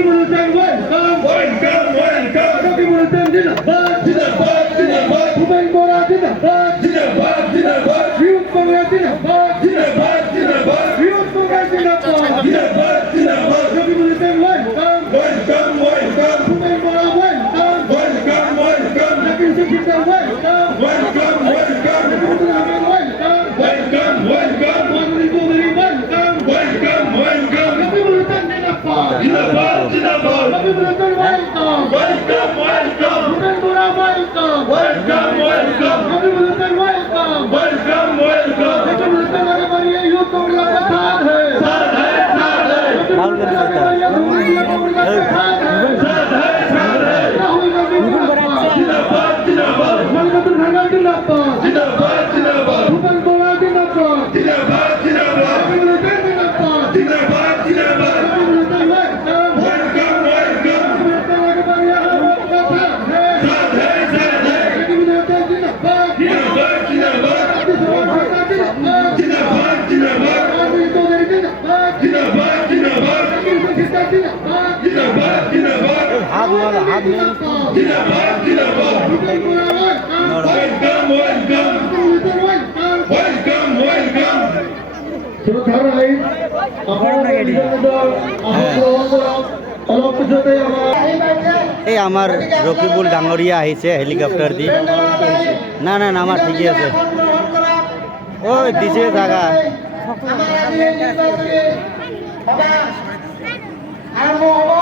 Rakibul Hussain welcome welcome welcome Rakibul Hussain জিন্দাবাদ জিন্দাবাদ জিন্দাবাদ ভূপেন বোরা জিন্দাবাদ জিন্দাবাদ জিন্দাবাদ ইউথ কংগ্রেস জিন্দাবাদ জিন্দাবাদ জিন্দাবাদ ইউথ কংগ্রেস জিন্দাবাদ জিন্দাবাদ জিন্দাবাদ Rakibul Hussain welcome welcome welcome Bhupen Bora welcome welcome welcome Zakir Siddiqui welcome welcome welcome Rakibul Ahmed welcome welcome welcome মাননীয় Chowdhury welcome welcome welcome Rakibul Hussain জিন্দাবাদ জিন্দাবাদ Rakibul Hussain welcome welcome welcome Bhupen Bora welcome welcome welcome Rakibul Hussain welcome welcome welcome Rakibul Hussain আগে बढ़िए यूथ कांग्रेस का साथ है राहुल गांधी जिंदाबाद जिंदाबाद मल्लिकार्जुन खड़गे जिंदाबाद जिंदाबाद जिंदाबाद भूपेन बोरा जिंदाबाद जिंदाबाद जिंदाबाद रकिबुल होसैन जिंदाबाद जिंदाबाद जिंदाबाद रकिबुल होसैन वेलकम वेलकम आगे बढ़िए साथ है रकिबुल होसैन जिंदाबाद जिंदाबाद जिंदाबाद जिंदाबाद जिंदाबाद माननीय चौधरी जिंदाबाद जिंदाबाद जिंदाबाद रकिबुल होसैन जिंदाबाद जिंदाबाद जिंदाबाद हाथ में जिंदाबाद जिंदाबाद वेलकम वेलकम वेलकम वेलकम শ্রদ্ধার রাইট আপনারা অলপ পিছতে এই আমার রকিবুল ডাঙরিয়া আহিছে হেলিকপ্টার দি না না না আমার ঠিকই আছে ওই দিছে জায়গা আরম্ভ হবো